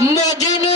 Majnu